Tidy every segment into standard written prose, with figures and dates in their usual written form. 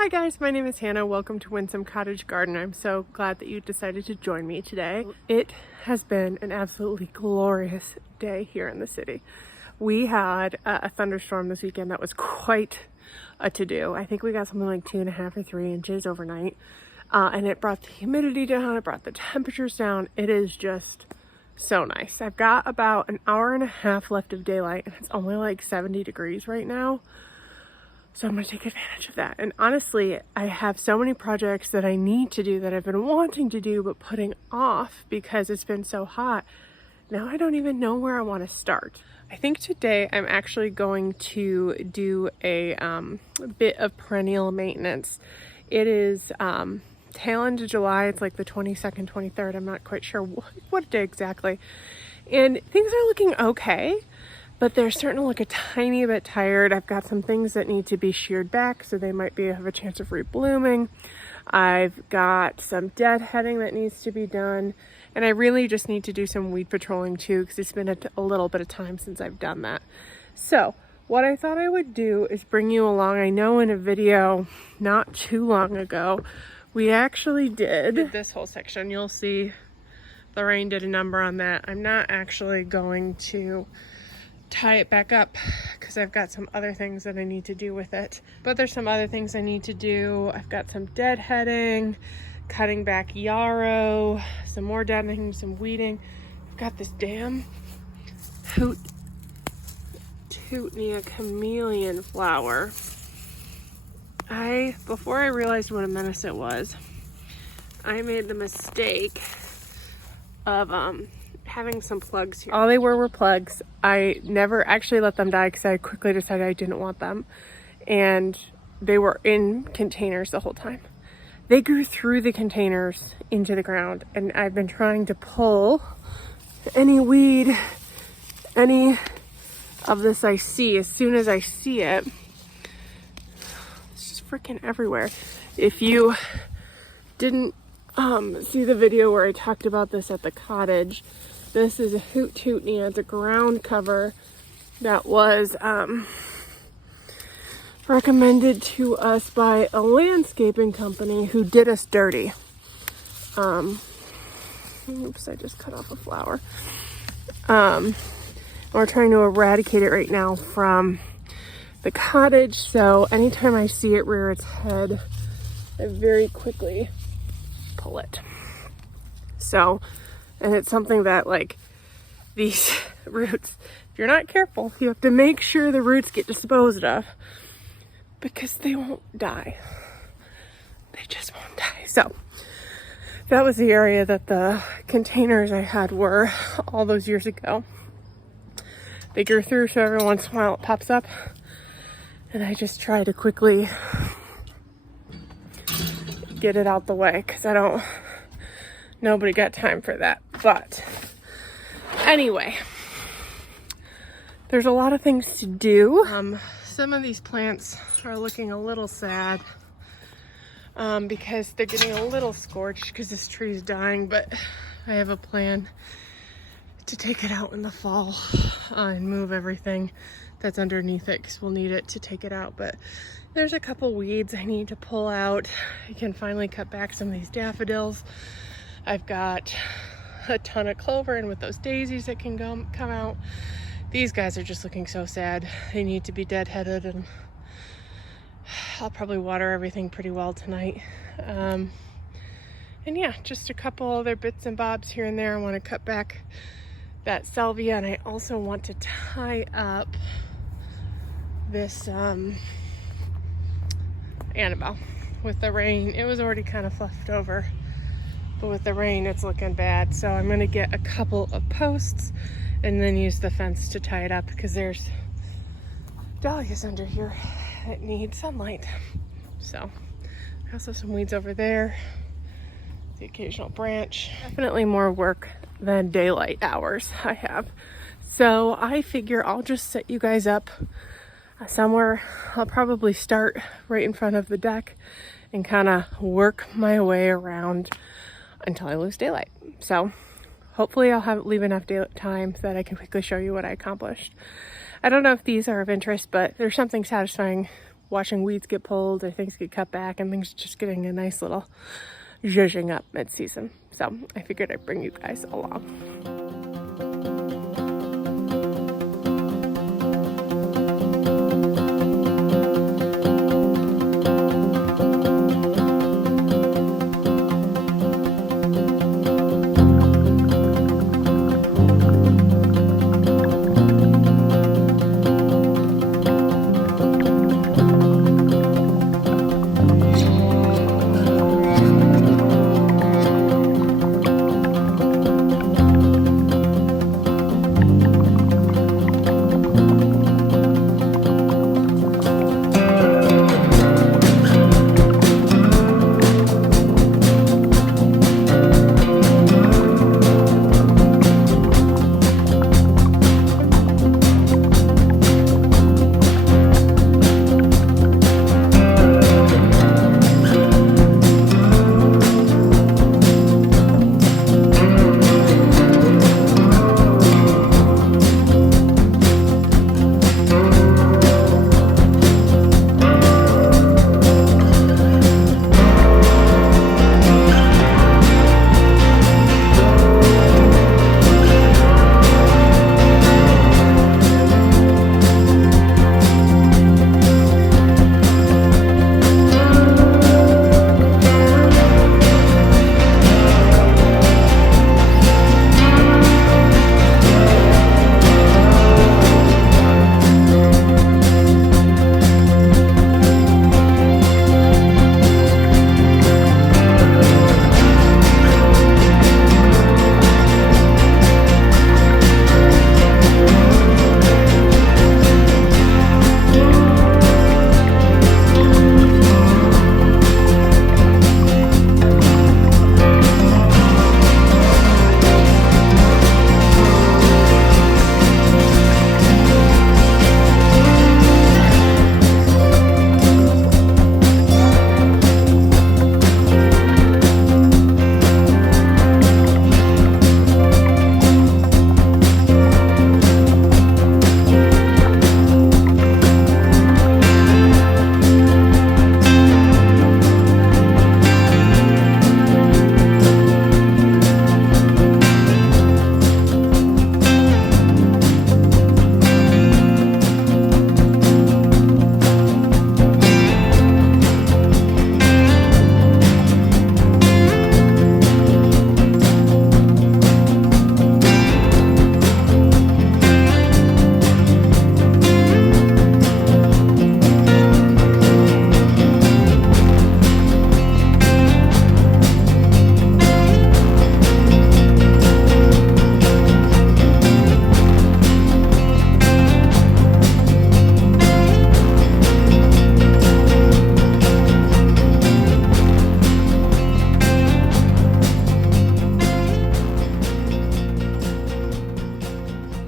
Hi guys, my name is Hannah. Welcome to Winsome Cottage Garden. I'm so glad that you decided to join me today. It has been an absolutely glorious day here in the city. We had a thunderstorm this weekend that was quite a to-do. I think we got something like 2.5 or 3 inches overnight. And it brought the humidity down, it brought the temperatures down. It is just so nice. I've got about an hour and a half left of daylight and it's only like 70 degrees right now. So I'm going to take advantage of that. And honestly, I have so many projects that I need to do that I've been wanting to do but putting off because it's been so hot. Now I don't even know where I want to start. I think today I'm actually going to do a bit of perennial maintenance. It is tail end of July. It's like the 22nd, 23rd. I'm not quite sure what day exactly. And things are looking okay, but they're starting to look a tiny bit tired. I've got some things that need to be sheared back, so they might have a chance of reblooming. I've got some deadheading that needs to be done. And I really just need to do some weed patrolling too, because it's been a little bit of time since I've done that. So what I thought I would do is bring you along. I know in a video not too long ago, we actually did this whole section. You'll see the rain did a number on that. I'm not actually going to tie it back up because I've got some other things that I need to do with it. But there's some other things I need to do. I've got some deadheading, cutting back yarrow, some more deadheading, some weeding. I've got this damn Hootnia chameleon flower. Before I realized what a menace it was, I made the mistake of having some plugs here. All they were plugs. I never actually let them die because I quickly decided I didn't want them. And they were in containers the whole time. They grew through the containers into the ground, and I've been trying to pull any weed, any of this I see. As soon as I see it, it's just freaking everywhere. If you didn't see the video where I talked about this at the cottage, this is a Hootnia. It's a ground cover that was recommended to us by a landscaping company who did us dirty. Oops, I just cut off a flower. We're trying to eradicate it right now from the cottage, so anytime I see it rear its head, I very quickly pull it. So, and it's something that, like, these roots, if you're not careful, you have to make sure the roots get disposed of because they won't die. They just won't die. So that was the area that the containers I had were all those years ago. They grew through, so every once in a while it pops up, and I just try to quickly get it out the way because nobody got time for that. But anyway, there's a lot of things to do. Some of these plants are looking a little sad because they're getting a little scorched because this tree is dying, but I have a plan to take it out in the fall and move everything that's underneath it because we'll need it to take it out. But there's a couple weeds I need to pull out. I can finally cut back some of these daffodils. I've got a ton of clover, and with those daisies that can come out, these guys are just looking so sad. They need to be deadheaded, and I'll probably water everything pretty well tonight. And yeah, just a couple other bits and bobs here and there. I want to cut back that salvia, and I also want to tie up this Annabelle. With the rain, it was already kind of fluffed over, but with the rain it's looking bad. So I'm going to get a couple of posts and then use the fence to tie it up because there's dahlias under here that need sunlight. So I also have some weeds over there, the occasional branch. Definitely more work than daylight hours I have. So I figure I'll just set you guys up somewhere. I'll probably start right in front of the deck and kind of work my way around until I lose daylight. So hopefully I'll leave enough time so that I can quickly show you what I accomplished. I don't know if these are of interest, but there's something satisfying watching weeds get pulled or things get cut back and things just getting a nice little zhuzhing up mid-season. So I figured I'd bring you guys along.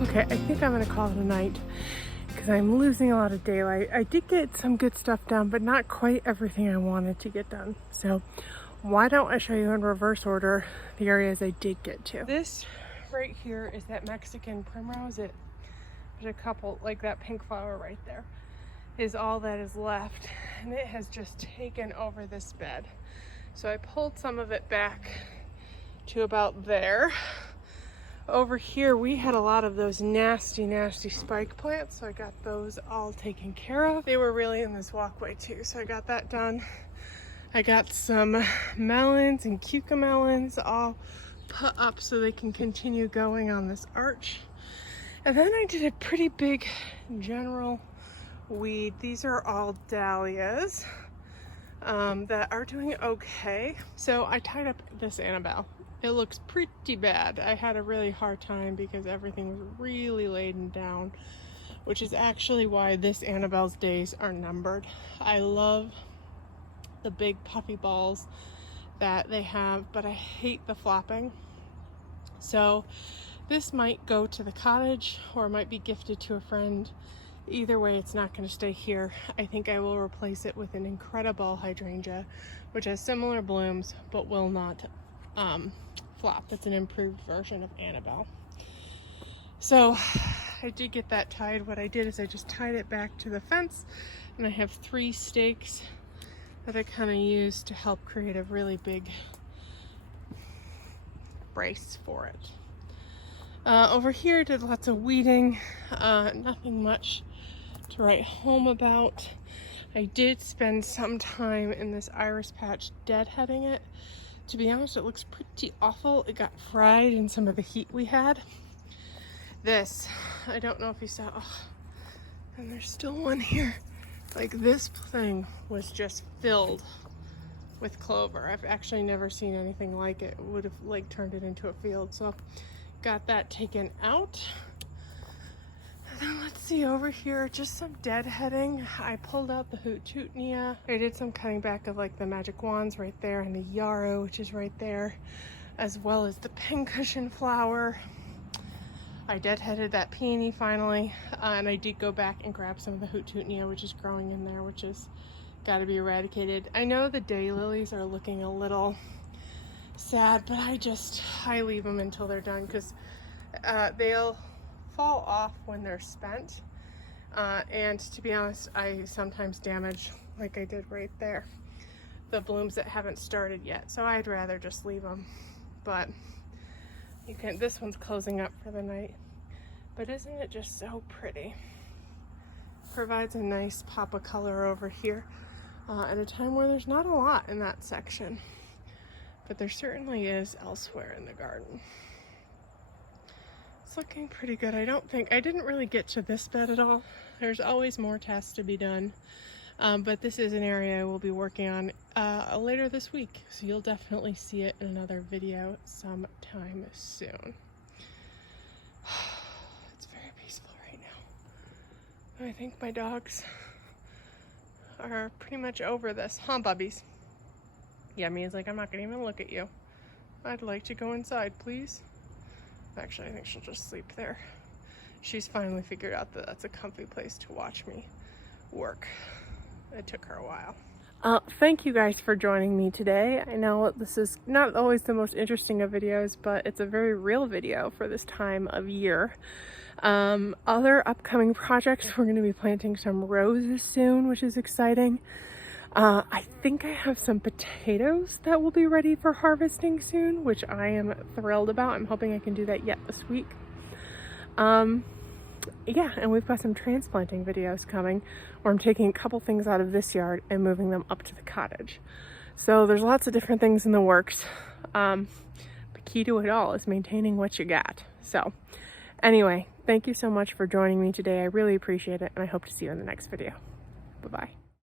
Okay, I think I'm gonna call it a night because I'm losing a lot of daylight. I did get some good stuff done, but not quite everything I wanted to get done. So why don't I show you in reverse order the areas I did get to. This right here is that Mexican primrose. There's a couple, like that pink flower right there, is all that is left. And it has just taken over this bed. So I pulled some of it back to about there. Over here, we had a lot of those nasty, nasty spike plants, so I got those all taken care of. They were really in this walkway too, so I got that done. I got some melons and cucamelons all put up so they can continue going on this arch. And then I did a pretty big general weed. These are all dahlias that are doing okay. So I tied up this Annabelle. It looks pretty bad. I had a really hard time because everything was really laden down, which is actually why this Annabelle's days are numbered. I love the big puffy balls that they have, but I hate the flopping. So this might go to the cottage or might be gifted to a friend. Either way, it's not going to stay here. I think I will replace it with an incredible hydrangea, which has similar blooms but will not flop. That's an improved version of Annabelle. So I did get that tied. What I did is I just tied it back to the fence And I have 3 stakes that I kind of use to help create a really big brace for it. Over here, did lots of weeding, nothing much to write home about. I did spend some time in this iris patch deadheading it. To be honest, it looks pretty awful. It got fried in some of the heat we had. This, I don't know if you saw, oh, and there's still one here. Like, this thing was just filled with clover. I've actually never seen anything like it. It would have like turned it into a field. So got that taken out. And then let's see, over here, just some deadheading. I pulled out the hootunia. I did some cutting back of like the magic wands right there, and the yarrow, which is right there, as well as the pincushion flower. I deadheaded that peony finally, and I did go back and grab some of the hootunia, which is growing in there, which is got to be eradicated. I know the daylilies are looking a little sad, but I leave them until they're done, because they'll fall off when they're spent, and to be honest, I sometimes damage, like I did right there, the blooms that haven't started yet, so I'd rather just leave them. But you can, this one's closing up for the night, but isn't it just so pretty? Provides a nice pop of color over here at a time where there's not a lot in that section, but there certainly is elsewhere in the garden. It's looking pretty good. I didn't really get to this bed at all. There's always more tasks to be done, but this is an area I will be working on later this week, so you'll definitely see it in another video sometime soon. It's very peaceful right now. I think my dogs are pretty much over this, huh, Bubbies? Yummy is like, I'm not gonna even look at you. I'd like to go inside, please. Actually, I think she'll just sleep there. She's finally figured out that that's a comfy place to watch me work. It took her a while. Thank you guys for joining me today. I know this is not always the most interesting of videos, but it's a very real video for this time of year. Other upcoming projects, we're going to be planting some roses soon, which is exciting. I think I have some potatoes that will be ready for harvesting soon, which I am thrilled about. I'm hoping I can do that yet this week. Yeah, and we've got some transplanting videos coming where I'm taking a couple things out of this yard and moving them up to the cottage. So there's lots of different things in the works. The key to it all is maintaining what you got. So anyway, thank you so much for joining me today. I really appreciate it, and I hope to see you in the next video. Bye-bye.